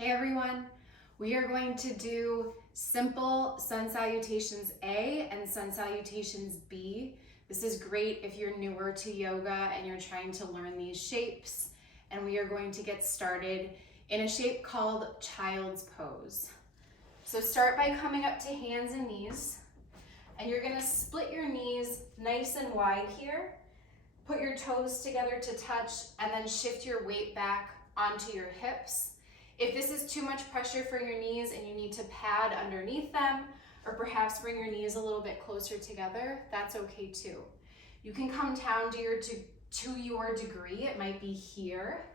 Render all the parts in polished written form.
Hey everyone, we are going to do simple sun salutations A and sun salutations B. This is great if you're newer to yoga and you're trying to learn these shapes. And we are going to get started in a shape called child's pose. So start by coming up to hands and knees, and you're gonna split your knees nice and wide here. Put your toes together to touch and then shift your weight back onto your hips. If this is too much pressure for your knees and you need to pad underneath them, or perhaps bring your knees a little bit closer together, that's okay too. You can come down to your degree. It might be here.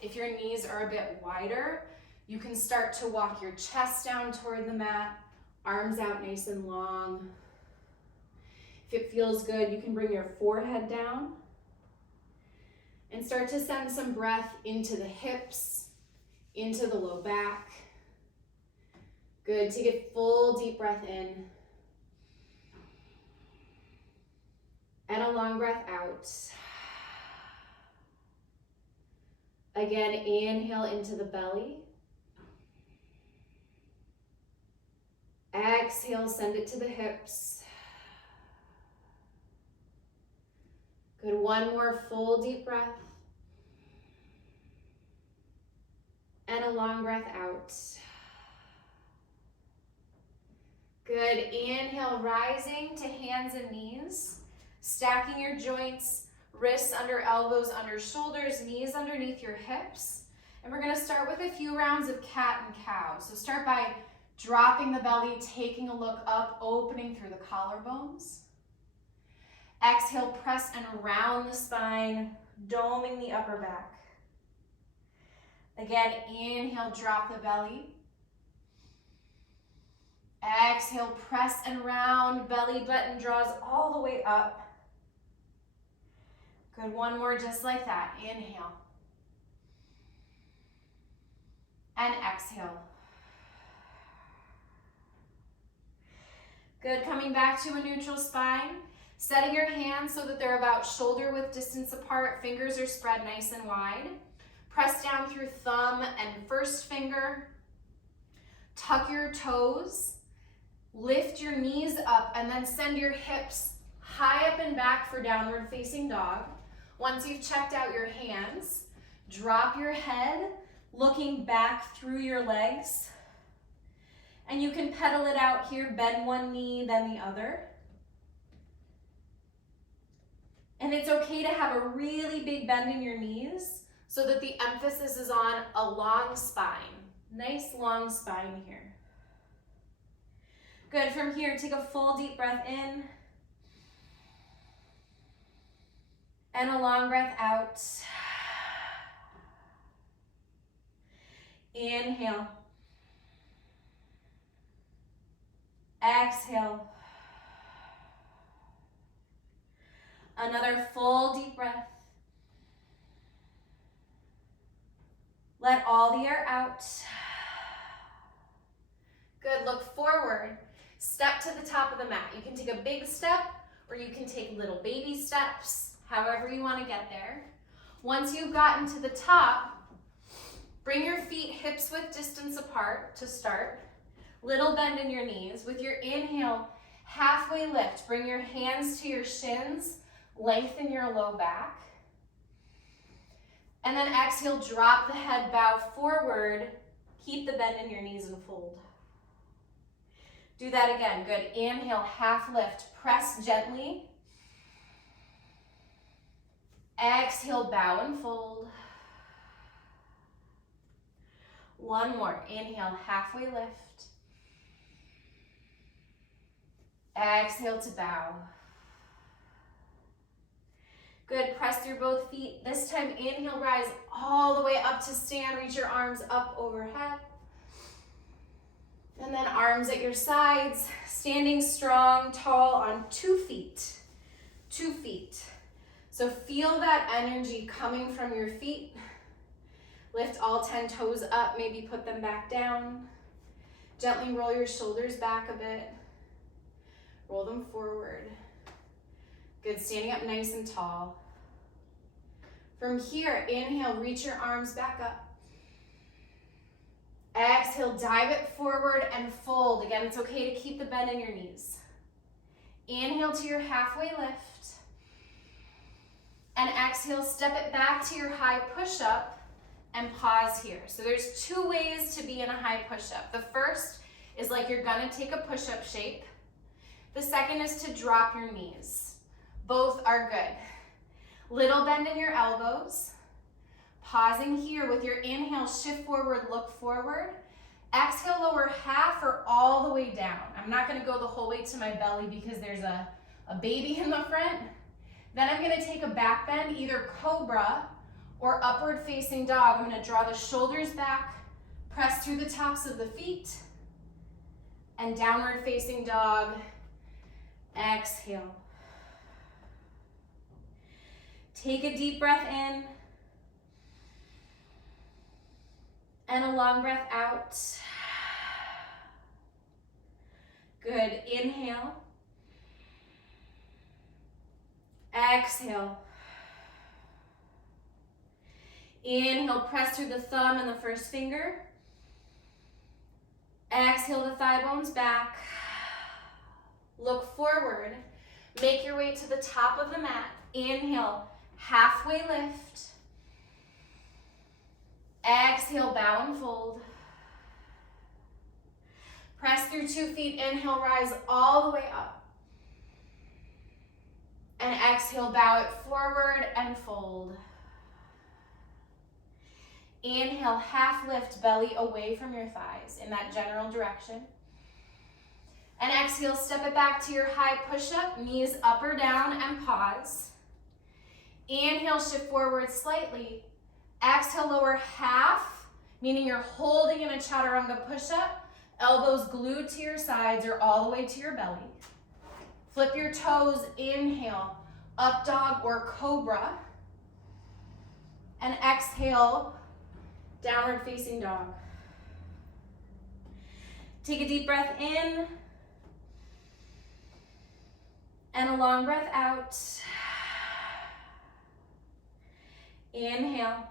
If your knees are a bit wider, you can start to walk your chest down toward the mat, arms out nice and long. If it feels good, you can bring your forehead down and start to send some breath into the hips, into the low back. Good. Take a full deep breath in and a long breath out. Again, inhale into the belly. Exhale, send it to the hips. Good. One more full deep breath. And a long breath out. Good. Inhale, rising to hands and knees. Stacking your joints, wrists under elbows, under shoulders, knees underneath your hips. And we're gonna start with a few rounds of cat and cow. So start by dropping the belly, taking a look up, opening through the collarbones. Exhale, press and round the spine, doming the upper back. Again, inhale, drop the belly. Exhale, press and round, belly button draws all the way up. Good, one more just like that. Inhale. And exhale. Good, coming back to a neutral spine. Setting your hands so that they're about shoulder width distance apart. Fingers are spread nice and wide. Press down through thumb and first finger. Tuck your toes. Lift your knees up and then send your hips high up and back for downward facing dog. Once you've checked out your hands, drop your head, looking back through your legs. And you can pedal it out here, bend one knee, then the other. And it's okay to have a really big bend in your knees so that the emphasis is on a long spine. Nice long spine here. Good, from here, take a full deep breath in. And a long breath out. Inhale. Exhale. Another full deep breath. Let all the air out. Good, look forward. Step to the top of the mat. You can take a big step or you can take little baby steps, however you want to get there. Once you've gotten to the top, bring your feet hips width distance apart to start. Little bend in your knees. With your inhale, halfway lift. Bring your hands to your shins. Lengthen your low back. And then exhale, drop the head, bow forward. Keep the bend in your knees and fold. Do that again. Good. Inhale, half lift. Press gently. Exhale, bow and fold. One more. Inhale, halfway lift. Exhale to bow. Good, press through both feet. This time, inhale, rise all the way up to stand. Reach your arms up overhead. And then arms at your sides, standing strong, tall on 2 feet. 2 feet. So feel that energy coming from your feet. Lift all 10 toes up, maybe put them back down. Gently roll your shoulders back a bit. Roll them forward. Good, standing up nice and tall. From here, inhale, reach your arms back up. Exhale, dive it forward and fold. Again, it's okay to keep the bend in your knees. Inhale to your halfway lift. And exhale, step it back to your high push-up and pause here. So there's two ways to be in a high push-up. The first is like you're gonna take a push-up shape. The second is to drop your knees. Both are good. Little bend in your elbows. Pausing here with your inhale, shift forward, look forward. Exhale, lower half or all the way down. I'm not gonna go the whole way to my belly because there's a baby in the front. Then I'm gonna take a back bend, either cobra or upward facing dog. I'm gonna draw the shoulders back, press through the tops of the feet, and downward facing dog. Exhale. Take a deep breath in and a long breath out. Good. Inhale. Exhale. Inhale, press through the thumb and the first finger. Exhale the thigh bones back. Look forward. Make your way to the top of the mat. Inhale, halfway lift. Exhale, bow and fold. Press through 2 feet. Inhale, rise all the way up. And exhale, bow it forward and fold. Inhale, half lift, belly away from your thighs in that general direction. And exhale, step it back to your high push-up, knees up or down, and pause. Inhale, shift forward slightly. Exhale, lower half, meaning you're holding in a chaturanga push-up, elbows glued to your sides or all the way to your belly. Flip your toes, inhale, up dog or cobra. And exhale, downward facing dog. Take a deep breath in and a long breath out. Inhale.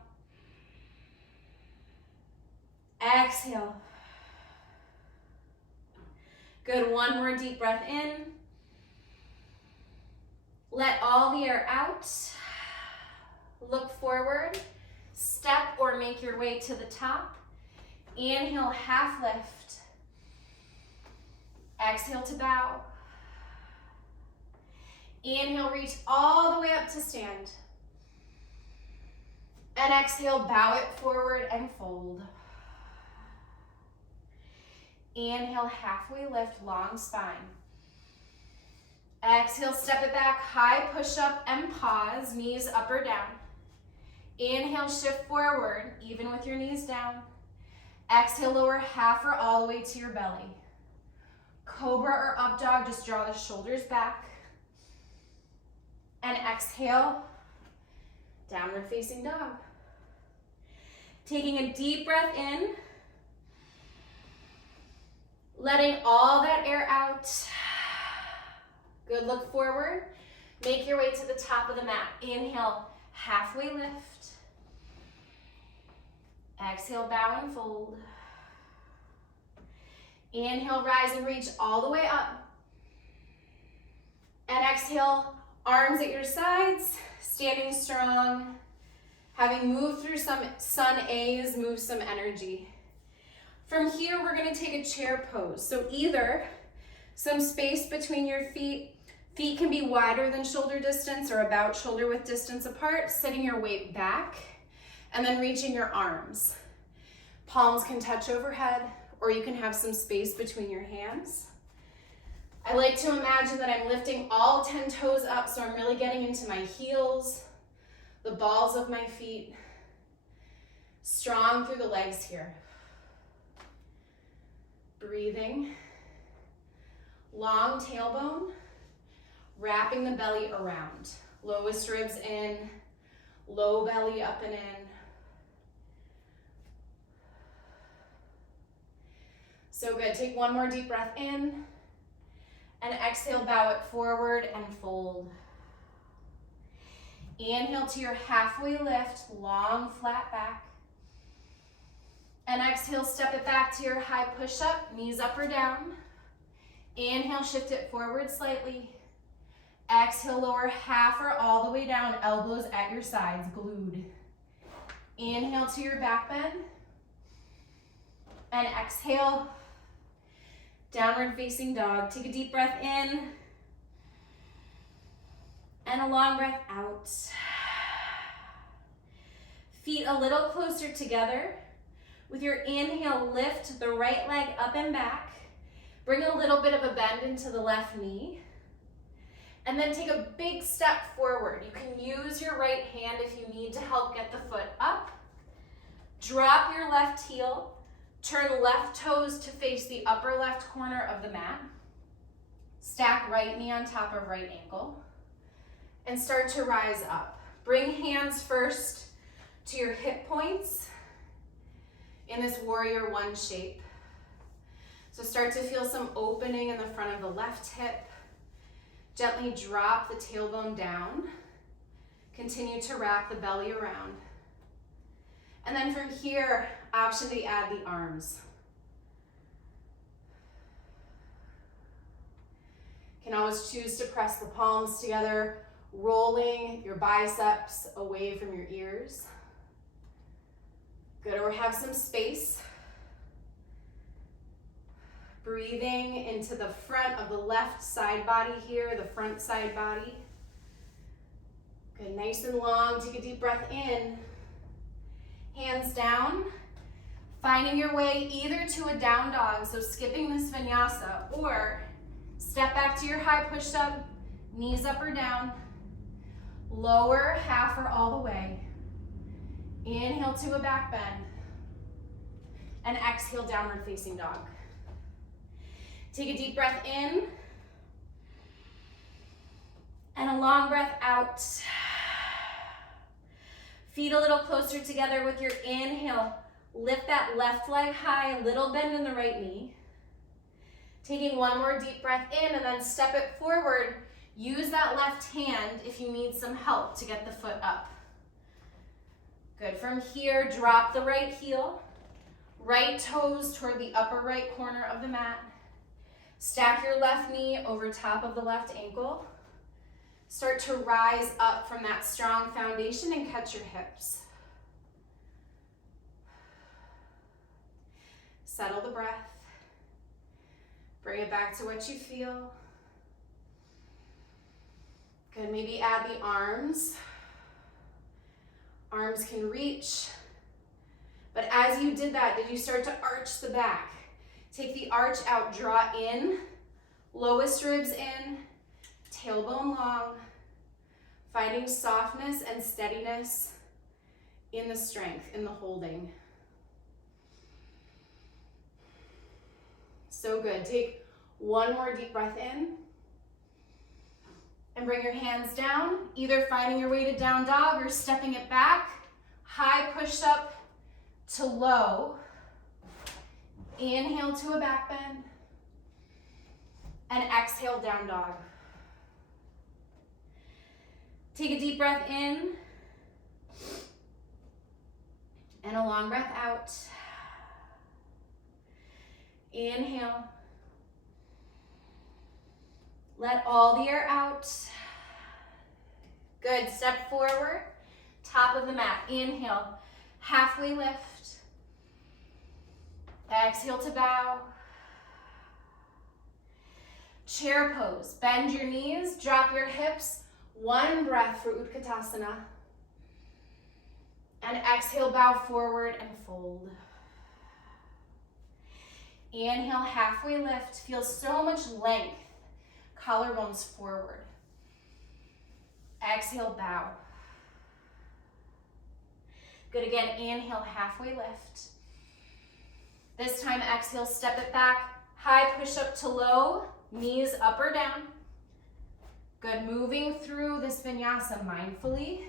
Exhale. Good, one more deep breath in. Let all the air out. Look forward. Step or make your way to the top. Inhale, half lift. Exhale to bow. Inhale, reach all the way up to stand. And exhale, bow it forward and fold. Inhale, halfway lift, long spine. Exhale, step it back, high push-up and pause, knees up or down. Inhale, shift forward, even with your knees down. Exhale, lower half or all the way to your belly. Cobra or up dog, just draw the shoulders back. And exhale, downward facing dog. Taking a deep breath in, letting all that air out. Good, look forward. Make your way to the top of the mat. Inhale, halfway lift. Exhale, bow and fold. Inhale, rise and reach all the way up. And exhale, arms at your sides, standing strong. Having moved through some sun A's, move some energy. From here, we're gonna take a chair pose. So either some space between your feet. Feet can be wider than shoulder distance or about shoulder width distance apart, sitting your weight back, and then reaching your arms. Palms can touch overhead, or you can have some space between your hands. I like to imagine that I'm lifting all 10 toes up, so I'm really getting into my heels, the balls of my feet, strong through the legs here. Breathing, long tailbone, wrapping the belly around. Lowest ribs in, low belly up and in. So good, take one more deep breath in, and exhale, bow it forward and fold. Inhale to your halfway lift, long flat back. And exhale, step it back to your high push-up, knees up or down. Inhale, shift it forward slightly. Exhale, lower half or all the way down, elbows at your sides, glued. Inhale to your back bend. And exhale, downward facing dog. Take a deep breath in. And a long breath out. Feet a little closer together. With your inhale, lift the right leg up and back. Bring a little bit of a bend into the left knee. And then take a big step forward. You can use your right hand if you need to help get the foot up. Drop your left heel. Turn left toes to face the upper left corner of the mat. Stack right knee on top of right ankle. And start to rise up. Bring hands first to your hip points in this warrior one shape. So start to feel some opening in the front of the left hip. Gently drop the tailbone down. Continue to wrap the belly around. And then from here, option to add the arms. You can always choose to press the palms together, rolling your biceps away from your ears. Good, or have some space. Breathing into the front of the left side body here, the front side body. Good, nice and long. Take a deep breath in. Hands down. Finding your way either to a down dog, so skipping this vinyasa, or step back to your high push-up, knees up or down. Lower half or all the way. Inhale to a back bend. And exhale, downward facing dog. Take a deep breath in. And a long breath out. Feet a little closer together with your inhale. Lift that left leg high, a little bend in the right knee. Taking one more deep breath in and then step it forward. Use that left hand if you need some help to get the foot up. Good, from here, drop the right heel. Right toes toward the upper right corner of the mat. Stack your left knee over top of the left ankle. Start to rise up from that strong foundation and catch your hips. Settle the breath. Bring it back to what you feel. Good, maybe add the arms. Arms can reach. But as you did that, did you start to arch the back? Take the arch out, draw in, lowest ribs in, tailbone long, finding softness and steadiness in the strength, in the holding. So good. Take one more deep breath in. And bring your hands down, either finding your way to down dog or stepping it back. High push up to low. Inhale to a back bend. And exhale, down dog. Take a deep breath in. And a long breath out. Inhale. Let all the air out. Good, step forward. Top of the mat, inhale. Halfway lift. Exhale to bow. Chair pose, bend your knees, drop your hips. One breath for Utkatasana. And exhale, bow forward and fold. Inhale, halfway lift. Feel so much length. Collarbones forward. Exhale, bow. Good, again, inhale, halfway lift. This time, exhale, step it back. High push up to low, knees up or down. Good, moving through this vinyasa mindfully.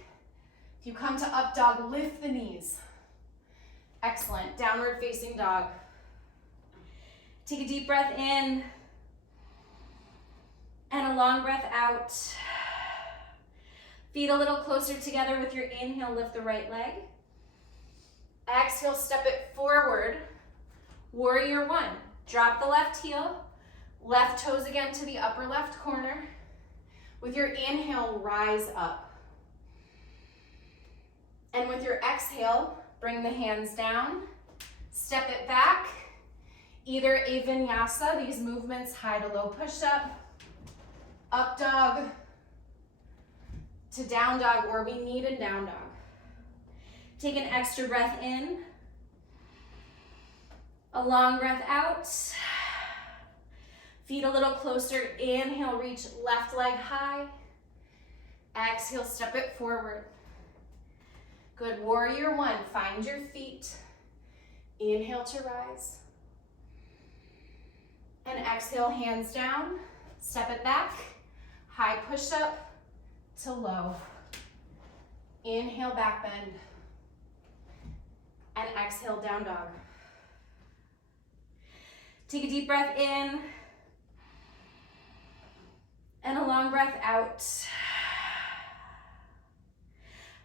If you come to up dog, lift the knees. Excellent, downward facing dog. Take a deep breath in. And a long breath out. Feet a little closer together with your inhale, lift the right leg. Exhale, step it forward. Warrior one. Drop the left heel. Left toes again to the upper left corner. With your inhale, rise up. And with your exhale, bring the hands down. Step it back. Either a vinyasa, these movements, high to low push-up, up dog, to down dog, or we need a down dog. Take an extra breath in. A long breath out. Feet a little closer. Inhale, reach left leg high. Exhale, step it forward. Good. Warrior one. Find your feet. Inhale to rise. And exhale, hands down. Step it back. High push up to low. Inhale, back bend. And exhale, down dog. Take a deep breath in. And a long breath out.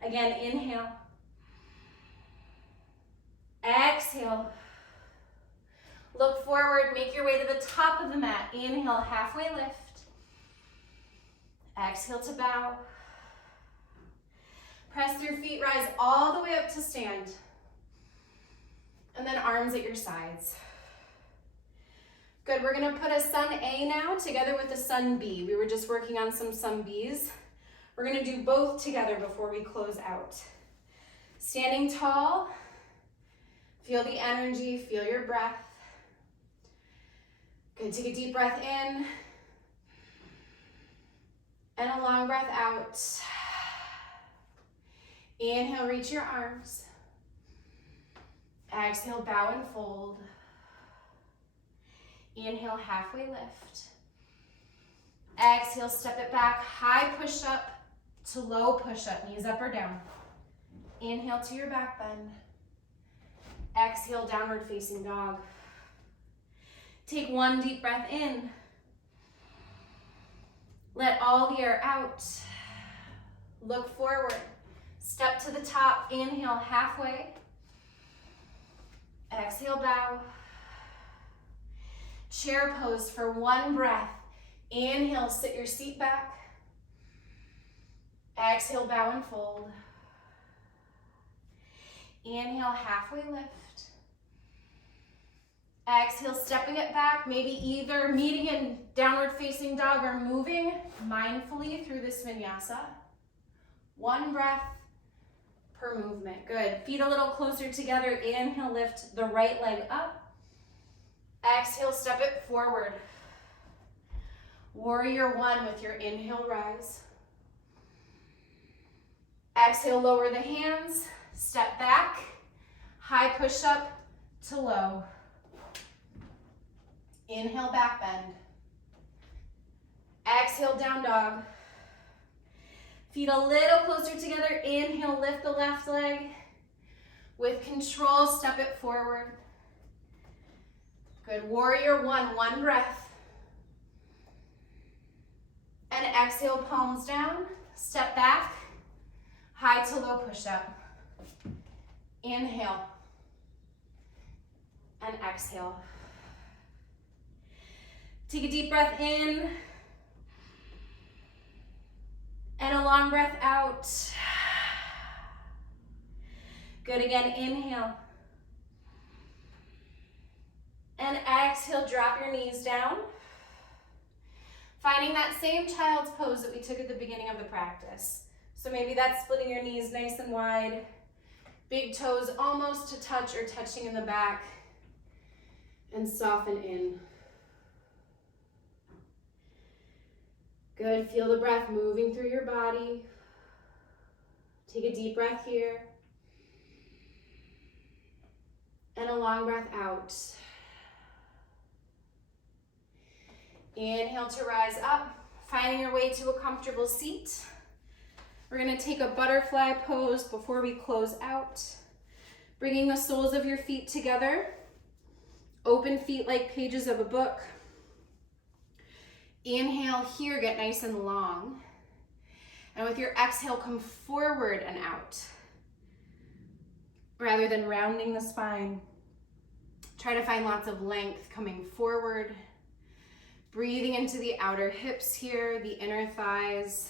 Again, inhale. Exhale. Look forward, make your way to the top of the mat. Inhale, halfway lift. Exhale to bow. Press through feet, rise all the way up to stand. And then arms at your sides. Good, we're gonna put a sun A now together with a sun B. We were just working on some sun Bs. We're gonna do both together before we close out. Standing tall, feel the energy, feel your breath. Good, take a deep breath in. And a long breath out. Inhale, reach your arms. Exhale, bow and fold. Inhale, halfway lift. Exhale, step it back, high push up to low push up, knees up or down. Inhale to your back bend. Exhale, downward facing dog. Take one deep breath in. Let all the air out. Look forward. Step to the top. Inhale, halfway. Exhale, bow. Chair pose for one breath. Inhale, sit your seat back. Exhale, bow and fold. Inhale, halfway lift. Exhale, stepping it back, maybe either meeting in downward facing dog or moving mindfully through this vinyasa. One breath per movement. Good. Feet a little closer together. Inhale, lift the right leg up. Exhale, step it forward. Warrior one with your inhale, rise. Exhale, lower the hands, step back, high push up to low. Inhale, back bend. Exhale, down dog. Feet a little closer together. Inhale, lift the left leg. With control, step it forward. Good. Warrior one breath. And exhale, palms down. Step back. High to low push up. Inhale. And exhale. Take a deep breath in. And a long breath out. Good, again, inhale. And exhale, drop your knees down. Finding that same child's pose that we took at the beginning of the practice. So maybe that's splitting your knees nice and wide. Big toes almost to touch or touching in the back. And soften in. Good, feel the breath moving through your body. Take a deep breath here. And a long breath out. Inhale to rise up, finding your way to a comfortable seat. We're gonna take a butterfly pose before we close out. Bringing the soles of your feet together. Open feet like pages of a book. Inhale here, get nice and long. And with your exhale, come forward and out. Rather than rounding the spine, try to find lots of length coming forward. Breathing into the outer hips here, the inner thighs,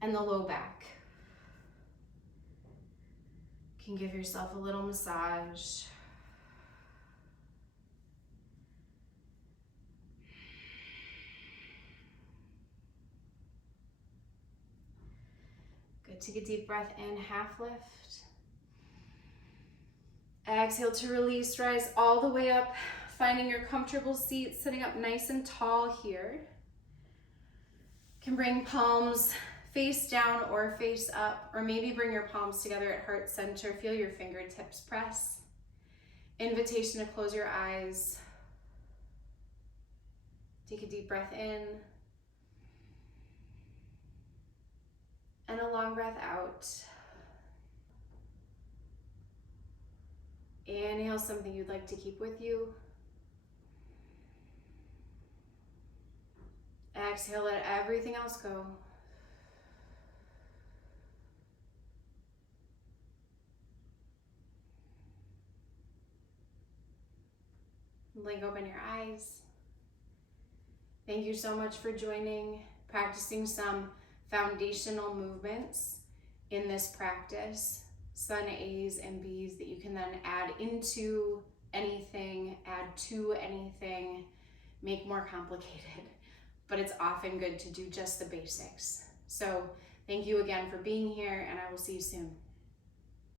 and the low back. You can give yourself a little massage. Good. Take a deep breath in, half lift. Exhale to release, rise all the way up, finding your comfortable seat, sitting up nice and tall here. You can bring palms face down or face up, or maybe bring your palms together at heart center. Feel your fingertips press. Invitation to close your eyes. Take a deep breath in. And a long breath out. Inhale something you'd like to keep with you. Exhale, let everything else go. Blink open your eyes. Thank you so much for joining, practicing some foundational movements in this practice. Sun A's and B's that you can then add into anything, add to anything, make more complicated. But it's often good to do just the basics. So thank you again for being here, and I will see you soon.